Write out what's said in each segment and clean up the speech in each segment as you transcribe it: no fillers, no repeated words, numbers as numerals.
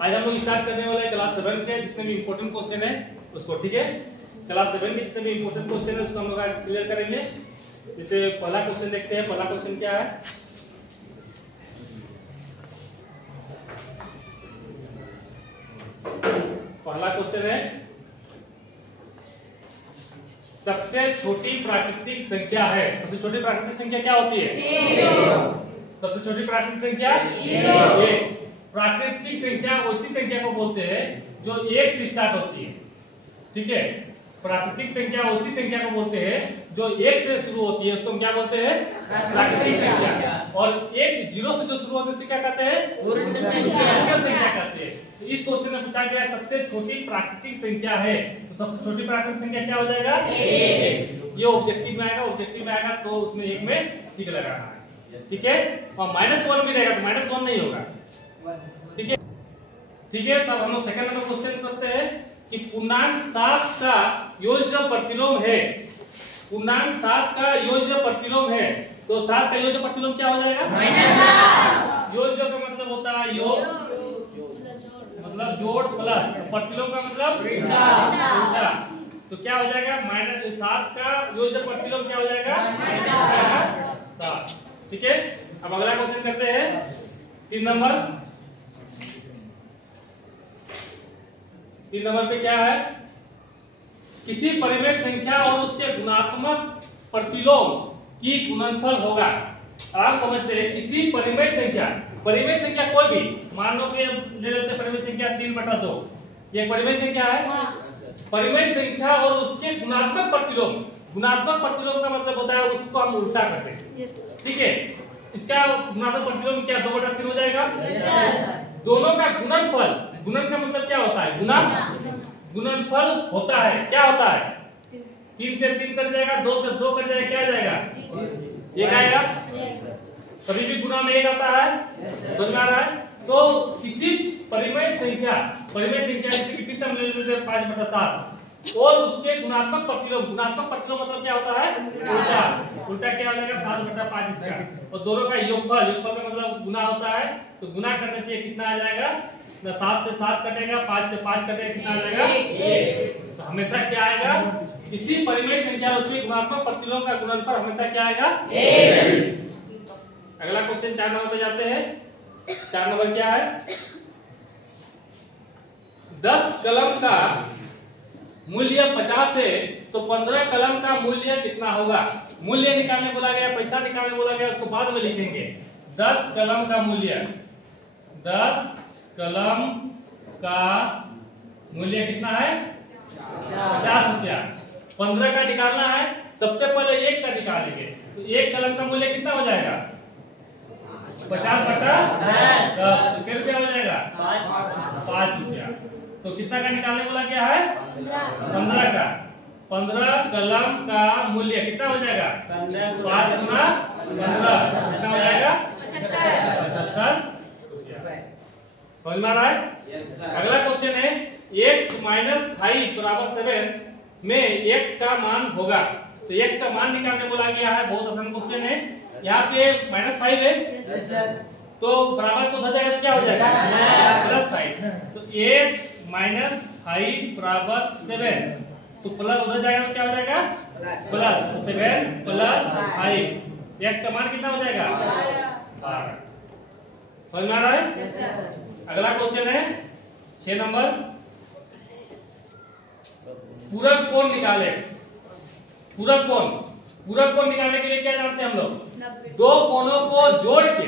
आज हम लोग स्टार्ट करने वाले हैं क्लास 7 के जितने भी इंपॉर्टेंट क्वेश्चन है उसको, ठीक है। क्लास 7 के जितने भी इंपॉर्टेंट क्वेश्चन है उसको हम लोग आज क्लियर करेंगे। जैसे पहला क्वेश्चन देखते हैं। पहला क्वेश्चन क्या है? पहला क्वेश्चन है सबसे छोटी प्राकृतिक संख्या है। सबसे छोटी प्राकृतिक संख्या क्या होती है? 0। सबसे छोटी प्राकृतिक संख्या 0। प्राकृतिक संख्या उसी संख्या को बोलते हैं जो 1 से स्टार्ट होती है, ठीक है। प्राकृतिक संख्या उसी संख्या को बोलते हैं जो 1 से शुरू होती है, उसको हम क्या बोलते हैं? प्राकृतिक संख्या। और 1 0 से जो शुरू होती है उसे क्या कहते हैं? पूर्ण संख्या कहते हैं। तो इस क्वेश्चन में पूछा गया सबसे छोटी प्राकृतिक संख्या है, तो सबसे छोटी प्राकृतिक संख्या क्या हो जाएगा? 1। ये ऑब्जेक्टिव में आएगा, ऑब्जेक्टिव में आएगा तो उसमें 1 में टिक लगाना है, ठीक है। और -1 भी रहेगा तो -1 नहीं होगा, ठीक है। ठीक है, तो अब हम लोग सेकंड नंबर क्वेश्चन करते हैं कि पूर्णांक 7 का योज्य प्रतिलोम है। पूर्णांक 7 का योज्य प्रतिलोम है, तो 7 का योज्य प्रतिलोम क्या हो जाएगा? -7। योज्य का मतलब होता है योग, मतलब जोड़, प्लस प्रतिलोम का मतलब उल्टा। तो क्या हो जाएगा? -7 का योज्य प्रतिलोम क्या हो जाएगा? -7, ठीक है। अब अगला क्वेश्चन करते हैं 3 नंबर। 3 नंबर पे क्या है? किसी परिमेय संख्या और उसके गुणात्मक प्रतिलोम की गुणनफल होगा। आप समझते हैं किसी परिमेय संख्या, परिमेय संख्या कोई भी, मान लो कि ले लेते हैं परिमेय संख्या 3/2, ये परिमेय संख्या है। परिमेय संख्या और उसके गुणात्मक प्रतिलोम, गुणात्मक प्रतिलोम का मतलब होता है उसको हम उल्टा करते हैं, ठीक है। इसका गुणात्मक प्रतिलोम क्या 2/3 हो जाएगा? दोनों का गुणनफल, गुणन का मतलब क्या होता है? गुना, गुणनफल होता है, क्या होता है? 3 से 3 कट जाएगा, 2 से 2 कट जाएगा, क्या आ जाएगा? 1 आएगा। कभी भी गुना में 1 आता है, समझ में आ रहा है? तो किसी परिमेय संख्या, परिमेय संख्या जैसे कि फिर हम ले लेते हैं 5/7 और उसके गुणात्मक प्रतिलोम, गुणात्मक प्रतिलोम मतलब क्या होता है? उल्टा। उल्टा क्या हो जाएगा? 7/5 इसका। और दोनों का योगफल, योगफल का मतलब गुना होता है, तो गुना करने से कितना आ जाएगा? 7 से 7 कटेगा, 5 से 5 कटेगा, कितना आ जाएगा? 1। तो हमेशा क्या आएगा? किसी परिमेय संख्या उसके गुणात्मक प्रतिलोम का गुणनफल हमेशा क्या आएगा? 1। अगला क्वेश्चन 4 नंबर पे जाते हैं। 4 नंबर क्या है? 10 कलम का मूल्य 50 है तो 15 कलम का मूल्य कितना होगा? मूल्य निकालने बोला गया, पैसा निकालने बोला गया, उसको बाद में लिखेंगे। 10 कलम का मूल्य, 10 कलम का मूल्य कितना है? 50 रुपया। 15 का निकालना है, सबसे पहले 1 का निकालेंगे, तो 1 कलम का मूल्य कितना हो जाएगा? 50/10, कितने रुपया हो जाएगा? 5 रुपया। तो कितना का निकालने बोला क्या है? 15 का। 15 कलम का मूल्य कितना हो जाएगा? 5 गुना 15 कितना हो जाएगा? 75 रुपया। समझ में आ रहा है? अगला क्वेश्चन है x - 5 = 7 में x का मान होगा। तो x का मान निकालने बोला गया है, बहुत आसान क्वेश्चन है। यहाँ पे -5 है, तो बराबर को उधर जाएगा तो क्या हो जाएगा? +5। तो x - 5 = 7, तो प्लस उधर जाएगा तो क्या हो जाएगा? +7 + 5, x का मान कितना हो जाएगा? 12। समझ में आ रहा है? अगला क्वेश्चन है 6 नंबर। पूरक कोण निकाले। पूरक कोण, पूरक कोण निकालने के लिए क्या जानते हैं हम लोग? 2 कोणों को जोड़ के,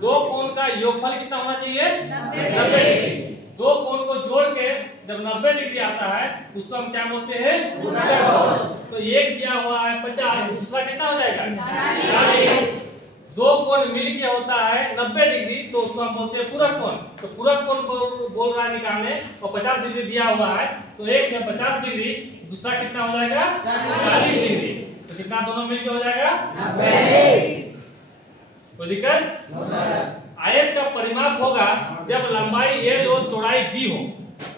2 कोण का योगफल कितना होना चाहिए? 90 डिग्री। 2 कोण को जोड़ के जब 90 डिग्री आता है उसको हम क्या बोलते हैं? पूरक कोण। तो एक दिया हुआ है 50, दूसरा कितना हो जाएगा? 40। 2 कोण मिलके होता है 90 डिग्री, तो उसको हम बोलते हैं पूरक कोण। तो पूरक कोण को बोल रहा है निकालने, और 50 डिग्री दिया हुआ है, तो एक है 50 डिग्री, दूसरा कितना हो जाएगा? 40 डिग्री। तो कितना दोनों मिलके हो जाएगा? 90। कोई दिक्कत? आयत का परिमाप होगा जब लंबाई L और चौड़ाई B हो।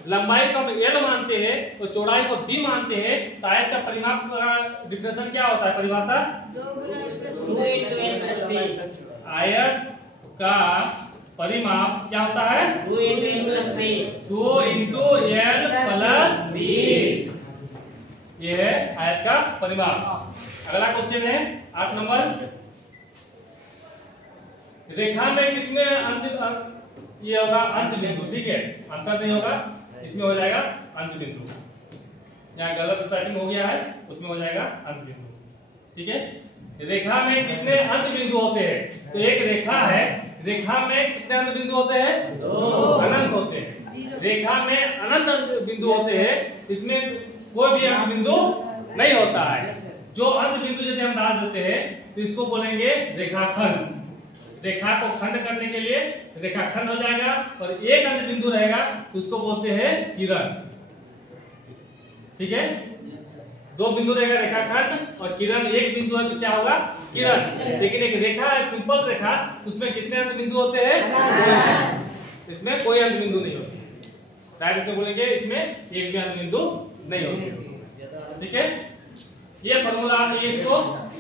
लंबाई को हम L मानते हैं और चौड़ाई को B मानते हैं, तो आयत का परिमाप का डिफिनेशन क्या होता है? परिभाषा 2 × 2 × 3। आयत का परिमाप क्या होता है? 2 into n plus b। 2 into n plus b। ये है आयत का परिमाप। अगला क्वेश्चन है 8 नंबर। रेखा में कितने अंत ये होगा? अंत बिंदु, ठीक है, अंतर नहीं होगा, इसमें हो जाएगा अंत बिंदु। यहाँ गलत स्टार्टिंग हो गया है, उसमें हो जाएगा अंत बिंदु, ठीक है। रेखा में कितने अंत बिंदु होते हैं? तो एक रेखा है, रेखा में कितने अंत बिंदु होते हैं? 2 अनंत होते हैं। रेखा में अनंत अंत बिंदु होते हैं, इसमें कोई भी अंत बिंदु नहीं होता है। जो अंत बिंदु यदि हम डाल देते हैं तो इसको बोलेंगे रेखाखंड। रेखा को खंड करने के लिए रेखाखंड हो जाएगा, और एक अंत बिंदु रहेगा तो उसको बोलते हैं किरण, ठीक है। 2 बिंदु रहेगा रेखाखंड, और किरण एक बिंदु है तो क्या होगा? किरण। लेकिन एक रेखा है, सिंपल रेखा, उसमें कितने अंत बिंदु होते हैं? इसमें कोई अंत बिंदु नहीं होती है, डायरेक्ट इसमें बोलेंगे इसमें एक भी अंत बिंदु नहीं होती, ठीक है। ये फॉर्मूला, ये इसको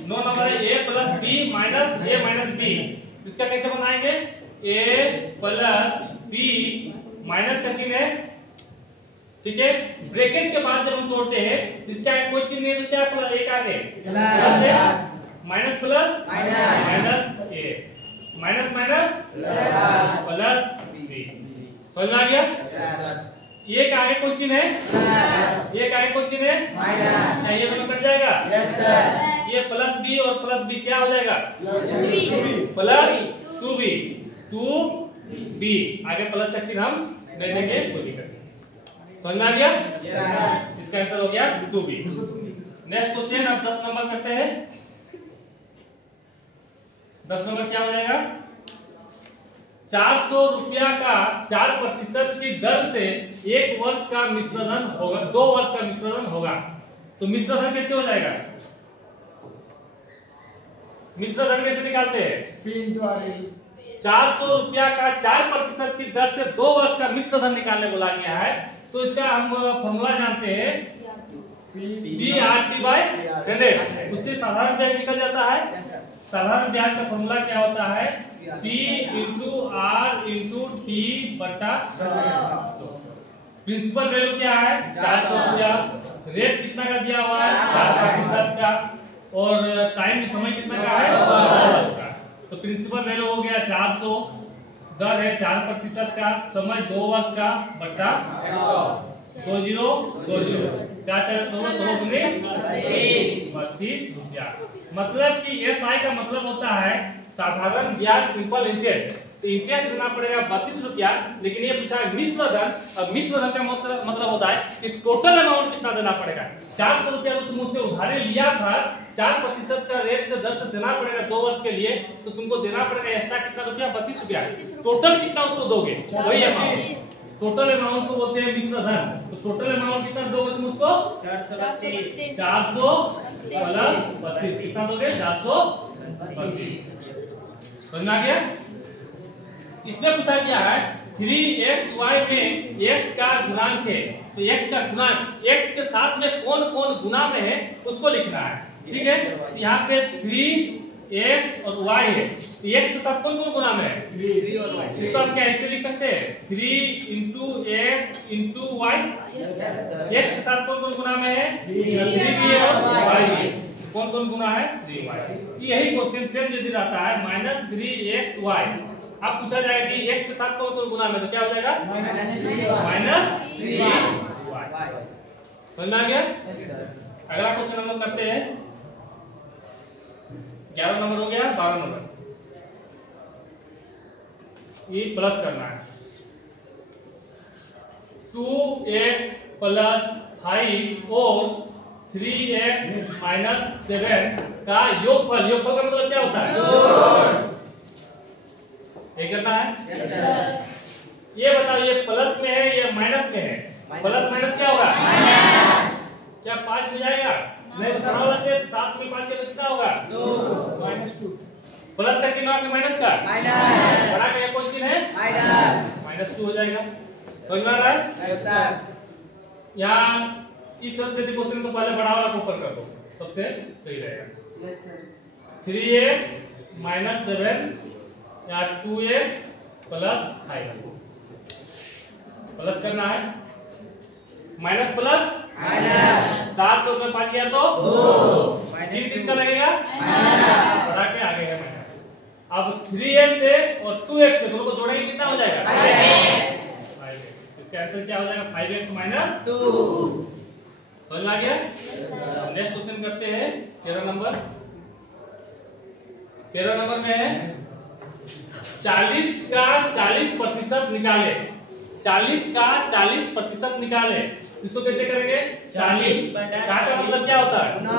9 नंबर है, a plus b minus a minus b। इसका कैसे बनाएंगे? a प्लस b माइनस का चिन्ह है, ठीक है। ब्रैकेट के बाद जब हम तोड़ते हैं तो इसका कोई चिन्ह नहीं, तो क्या प्लस एक आगे minus plus minus a minus minus plus b। समझ में आ गया? ये का आगे कोई चिन्ह है, ये का आगे कोई चिन्ह है माइनस, ये दोनों कट जाएगा। Yes sir. ये प्लस b और प्लस b क्या हो जाएगा? Plus 2b 2b। आगे प्लस का चिन्ह हम नहीं देंगे, कोई दिक्कत नहीं। समझ में आ गया? इसका आंसर हो गया 2b। नेक्स्ट क्वेश्चन अब 10 नंबर करते हैं। 10 नंबर क्या हो जाएगा? 400 रुपया का 4% की दर से 1 वर्ष का मिश्रण होगा, 2 वर्ष का मिश्रण होगा। तो मिश्रण कैसे हो जाएगा? मिश्रण कैसे निकालते हैं? 400 रुपया का 4% की दर से 2 वर्ष का मिश्रण निकालने बोला गया है। तो इसका हम फॉर्मूला जानते हैं, PRT/100। उससे साधारण ब्याज निकल जाता है। साधारण ब्याज का फॉर्मूला क्या होता है? P into R into T बटा 100। प्रिंसिपल वैल्यू क्या है? 400 रुपया। रेट कितना का दिया हुआ है? 4% का। और टाइम समय कितना का है? 2 वर्ष का। तो प्रिंसिपल वैल्यू हो गया 400, दर है 4% का, समय 2 वर्ष का बटा 2020 32 रुपया। मतलब कि SI का मतलब होता है साधारण ब्याज, सिंपल इंटरेस्ट। तो इंटरेस्ट देना पड़ेगा 32 रुपया, लेकिन ये पूछा है मिश्र धन। अब मिश्र धन का मतलब होता है कि टोटल अमाउंट कितना देना पड़ेगा। 400 रुपया तो तुम मुझसे उधारी लिया था, 4% का रेट से 10 से देना पड़ेगा 2 वर्ष के लिए, तो तुमको देना पड़ेगा एक्स्ट्रा कितना रुपया? 32 रुपया। टोटल कितना उसको दोगे? वही अमाउंट। टोटल अमाउंट को बोलते हैं मिश्र धन। तो टोटल अमाउंट कितना दोगे तुम उसको? 432 प्लस 32 कितना दोगे? 432। समझ में आ गया? इसमें पूछा गया है 3xy में x का गुणांक है, तो x का गुणांक x के साथ में कौन कौन गुना में है उसको लिखना है, ठीक है। यहाँ पे 3x और y है, x के साथ कौन कौन गुना में है? 3 और y। इसको हम क्या ऐसे लिख सकते हैं? 3 into x into y। x के साथ कौन कौन गुना में है? 3 और y। कौन कौन गुना है? 3y। यही क्वेश्चन सेम यदि रहता है -3xy। अब पूछा जाएगा कि x के साथ कौन कौन गुना में, तो क्या हो जाएगा? -3y। समझ में आ गया? अगला क्वेश्चन हम लोग करते हैं। 11 नंबर हो गया, 12 नंबर ये प्लस करना है। 2x प्लस 5 और 3x माइनस 7 का योगफल। योगफल का मतलब क्या होता है? ये करना है। ये बताओ, ये प्लस में है या माइनस में है? प्लस माइनस क्या होगा? क्या 5 में जाएगा? नहीं, सरल से 7 में 5 का कितना होगा? 2 प्लस का चिन्ह आपके माइनस का बड़ा का कौन चिन्ह है? -2 हो जाएगा। समझ में आ रहा है? Yes sir. यहाँ इस तरह से क्वेश्चन तो पहले बड़ा वाला को ऊपर कर दो, सबसे सही रहेगा। Yes sir. 3x माइनस 7 या 2x प्लस 5 प्लस करना है, माइनस प्लस माइनस 7 को 5 किया तो 2 जी किसका लगेगा बढ़ा के आगे है माइनस। अब 3x से और 2x से दोनों को जोड़ेंगे कितना हो जाएगा 5x। इसका आंसर क्या हो जाएगा 5x माइनस 2। समझ में आ गया। नेक्स्ट क्वेश्चन करते हैं 13 नंबर। 13 नंबर में है 40 का 40% निकाले। 40 का 40% निकाले, इसको कैसे करेंगे 40 का मतलब क्या होता है गुना।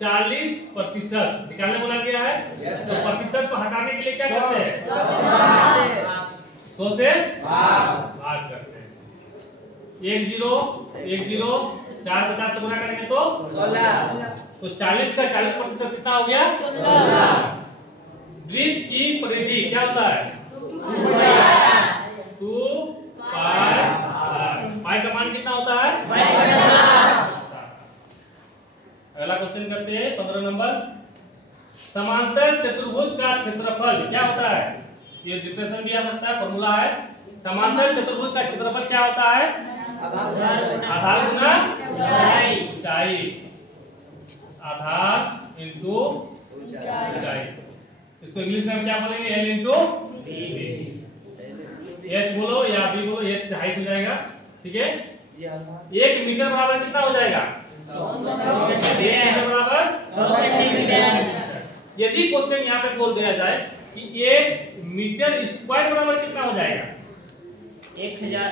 40% निकालने बोला गया है तो प्रतिशत को हटाने के लिए क्या करते हैं 100 से भाग करते हैं। 1 0 1 0 4 50 से गुना करेंगे तो 16। तो 40 का 40% कितना हो गया 16। वृत्त की परिधि क्या होता है 2 पाई का मान कितना होता है 5। अगला क्वेश्चन करते हैं 15 नंबर। समांतर चतुर्भुज का क्षेत्रफल क्या होता है। ये डिफरेंशियल भी आ सकता है, फॉर्मूला है। समांतर चतुर्भुज का क्षेत्रफल क्या होता है आधार गुना ऊंचाई। आधार इंटू ऊंचाई। इसको इंग्लिश में क्या बोलेंगे L इंटू बी। H बोलो या B बोलो, H से हाइट हो जाएगा। ठीक है 1 मीटर बराबर कितना हो जाएगा 100 मीटर बराबर 100 सेंटीमीटर। यदि क्वेश्चन यहाँ पे बोल दिया जाए कि 1 मीटर स्क्वायर बराबर कितना हो जाएगा 1000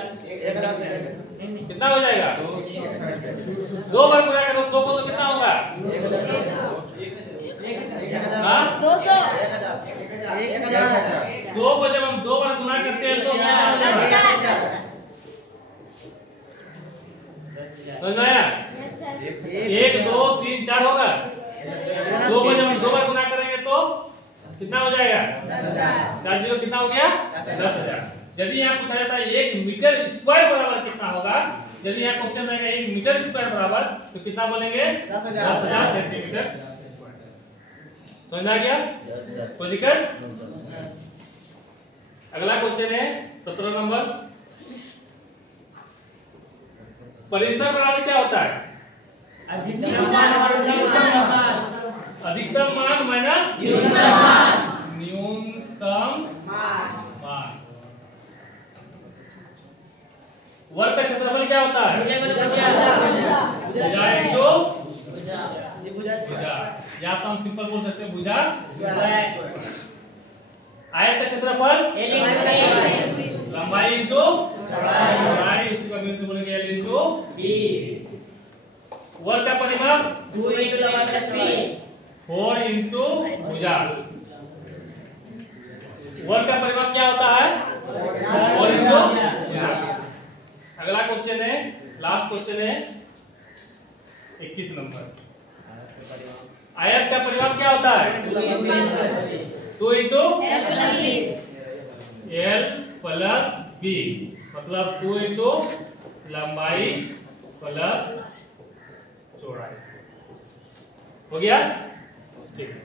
कितना हो जाएगा 2 बार गुणा करो 100 को तो कितना होगा 200। 100 को जब हम 2 बार गुना करते हैं तो क्या हो जाएगा 1 2 3 4 होगा। 2 को जब हम 2 बार गुना करेंगे तो कितना हो जाएगा 10,000। 10 कितना हो गया 10,000। यदि यहाँ पूछा जाता है 1 मीटर स्क्वायर बराबर कितना होगा, यदि यहाँ क्वेश्चन रहेगा 1 मीटर स्क्वायर बराबर तो कितना बोलेंगे 10,000 सेंटीमीटर स्क्वायर। समझ में आ गया कोई दिक्कत। अगला क्वेश्चन है 17 नंबर। परिसर बराबर क्या होता है अधिकतम मान माइनस न्यूनतम मान। वर्ग का क्षेत्रफल क्या होता है भुजा इंटू भुजा, या तो हम सिंपल बोल सकते हैं भुजा। आयत का क्षेत्रफल लंबाई इंटू चौड़ाई, इसी को हम बोलेंगे L इंटू बी। वर्ग का परिमाप 2 इंटू लंबाई प्लस बी 4 इंटू भुजा। वर्ग का परिमाप क्या होता है 4 इंटू भुजा। अगला क्वेश्चन है लास्ट क्वेश्चन है 21 नंबर। आयत का परिमाप क्या होता है 2 इंटू L प्लस बी, मतलब 2 इंटू लंबाई प्लस चौड़ाई। हो गया ठीक है।